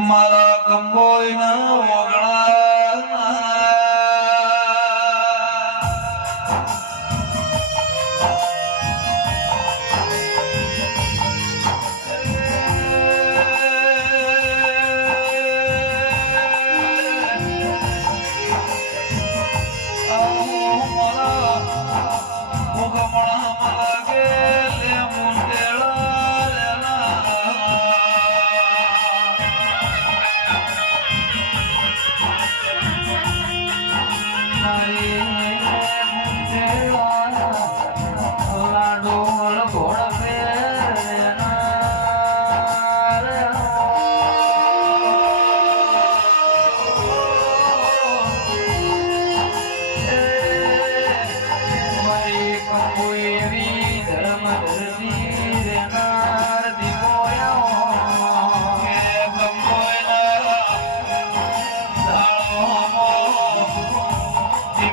મારા કંબોયના ઓગણા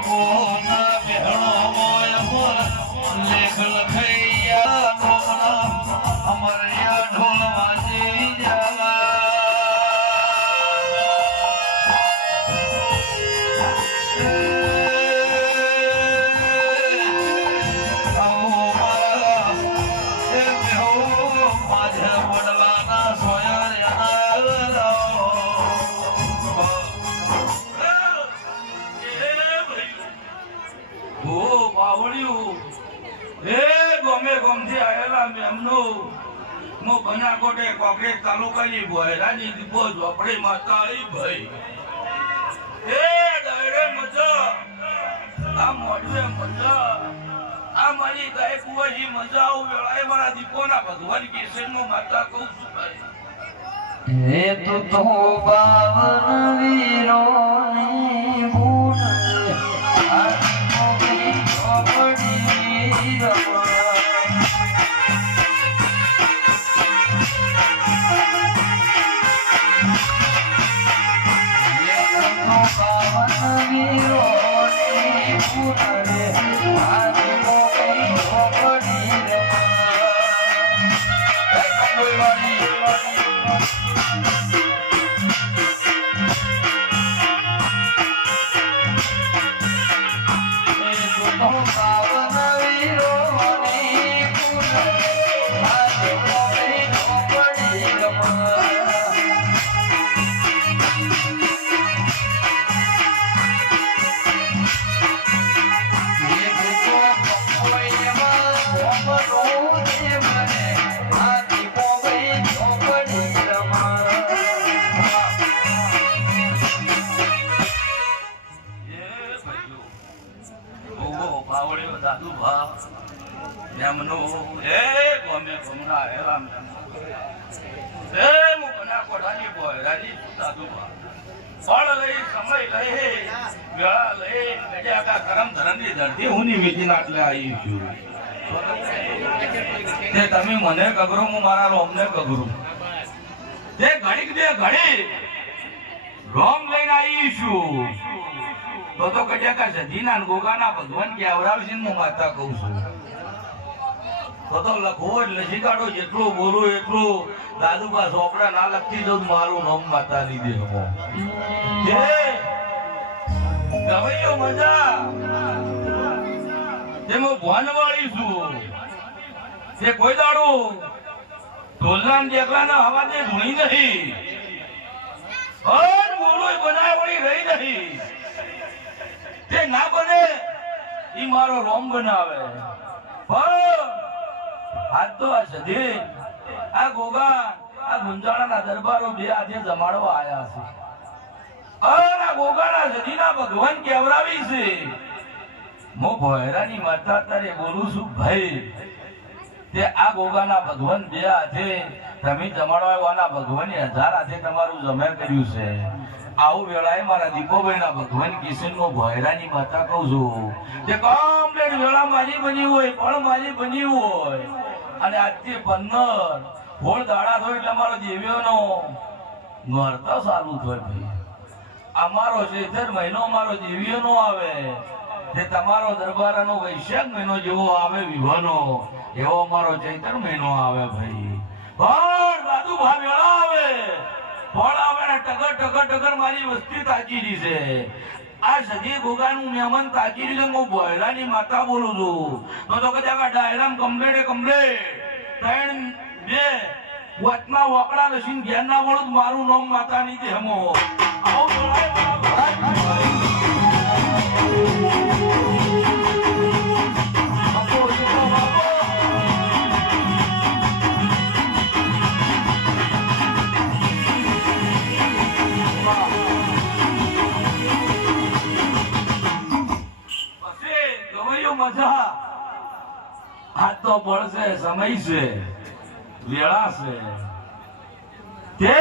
ઢોલ ગમથી આયેલા મેમનો મો બનાકોટે ભગવાન કેસરનો માતા કહું છું ભાઈ. એ તો તો બાવળિયો દાદુ ભા મેમનો હે ગમે ગમના હેરા મેમનો હે મુ બના કોઠાની બોયરાની દાદુ ભા ફળ લઈ, સમય લઈ, વેળા લઈ કજે આકા કરમ ધરમની ધરતી હું નિમિત્તી આટલે આવી છું. તે તમે મને કગરો, હું મારા રોમને કગરું. તે ઘડીક બે ઘડી રોમ લઈને આવી છું. તો તો કજે કા સજીના ગોગાના ભગવાન કે આવરાવશે હું માતા કહું છું. તો તો લખવો એટલે શીખાડો જેટલું બોલું એટલું. દાદુબા સોપડા ના લખતી દઉં મારું નામ માતા લીધે જે! ગવૈયો મજા. જે હું ભોનવાળી છું. તે કોઈ દાડું ઢોલના ને હવા તે ધૂણી નહીં પણ બોલું બનાવડી રહી નહીં તે ના બને ઈ રોમ બનાવે. ભગવાન ભોયરાની માતા બોલું છું, ભાઈ, તે આ ગોગાના ભગવાન બે આજે તમે જમાડવાના ભગવાન હજાર આજે તમારું જમે કર્યું છે. આવું વેળાએ મારા દીપોભાઈના ભગવાન કિશનનો ભોયરાની માતા કહું છું કમ્પ્લેટ વેળા મારી બની હોય પણ મારી બની હોય. અને આજથી પંદર, હોળ દાડા થયો એટલે મારો દેવીઓનો નોરતા ચાલુ થયો ભાઈ. અમારો સિત્તેર મહિનો મારો દેવીઓનો આવે તે તમારો દરબારાનો વૈશાખ મહિનો જેવો આવે વિવાહનો, એવો અમારો ચૈતર મહિનો આવે ભાઈ. પણ દાદુ ભાવ વેળા આવે. ફળ આવે ટગર ટગર ટગર મારી વસ્તી તાચીરી છે. આ સજી ગોગાનું મહેમાન તાકી છે, હું બોયરાની માતા બોલું છું. તો તો કદાચ આ ડાયરામ કમ્પ્લેટ કમ્પ્લેટ. ત્રણ, બે વચના વકડા લસીને ઘેર ના બોલું મારું નામ માતાની તે હમો. આવું બોલાય તો પડશે, સમય છે, વેળા તે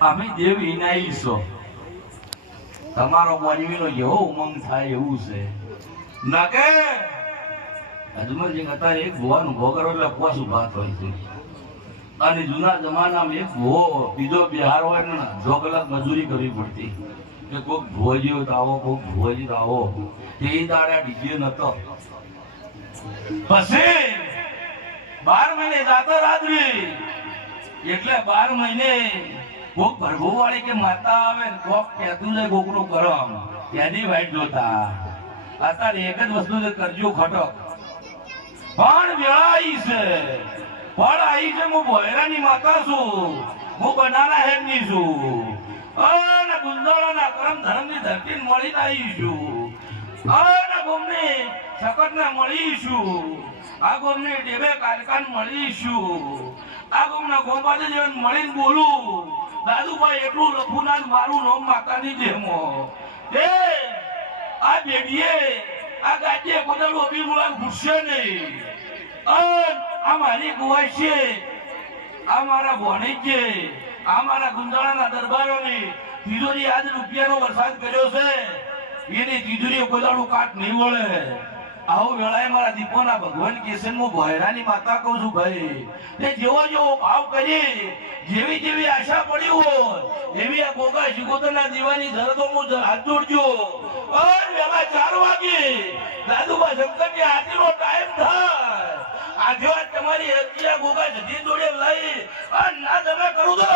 અમે દેવ ઇનાઈશો તમારો માનવીનો જેવો ઉમંગ થાય એવું છે. નકે? અજમલજી અત્યારે એક ભોવાનો ભો કરો એટલે પોસ ઊભા હોય છે. અને જૂના જમાનામાં એક ભો બીજો બિહાર હોય ને, જો કલાક મજૂરી કરવી પડતી. કે કોઈક ભોજીઓ તો આવો કોઈક ભોજી આવો. તે દાડા ડીજે નતો. પછી બાર મહિને જાતો રાત્રી. એટલે બાર મહિને કોક ભરભુ વાળી કે માતા આવે ને કોક કહેતું જાય કોકનું કરમ ત્યાંની વાઈટ જોતા અત્યારે એક જ વસ્તુ છે, કરજો ખટક. પણ વેળા આવી છે. પણ આવી છે, હું ભોયરાની માતા છું. હું બનાના હેમની છું. અને ગુંદોળાના કરમ ધર્મની ધરતી મળીને આવી છું. અને ગોમની સકતને મળીશું. આ ગોમને ડેબે કાલકાન મળીશું. આ ગોમના ગોમાજી જેવન મળીને બોલું. દાદુભાઈ, એટલું લખું ના મારું રોમ માતાની જેમો. એ, આ બેડીએ, આ ગાડીએ કોદળું અભી મુલા ઘૂસશે નહીં. અન, આ મારી ગુવાઈ છે. આ મારા ભોણી છે. આ મારા ગુંદાળાના દરબારોની તિજોરી આજ રૂપિયાનો વરસાદ કર્યો છે. એની તિજોરીઓ કોદાળું કાટ નહીં વળે. આવો વેળાએ મારા દીપોના ભગવાન કેસન હું માતા કહું છું ભાઈ. તે જેવો જેવો ભાવ કરી જેવી જેવી આશા પડી હોય એવી આ ગોગા શિકોતરના દીવાની શરતો હું હાથ જોડજો. અને વેલા ચાર વાગે, દાદુબા શંકરની આરતીનો ટાઈમ થાય. આજે તમારી હત્યા ગોગા જતી જોડે લઈ. અને ના તમે કરું તો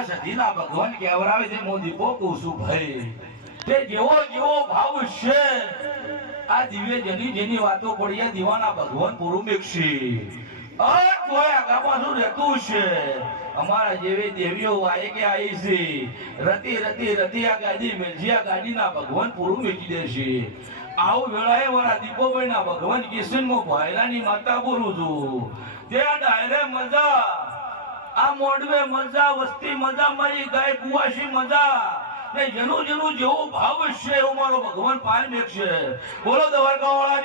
આ ભગવાન કહેવરાવે છે, હું દીપો ભાઈ. તે જેવો જેવો ભાવ છે. આ દિવ્ય જેની જેની વાતો પડી દીવાના ભગવાન પૂરું ભગવાન પૂરું વેળાએ મારા દીપોભાઈના ભગવાન કિશનમાં ભાયલાની માતા બોલું છું. ત્યાં ડાયરે મજા. આ મોડવે મજા, વસ્તી મજા, મારી ગાય કુવાસી મજા. ને જેનું જેનું જેવો ભાવ છે એવો મારો ભગવાન પાર મેકશે બોલો દ્વારકા વાળા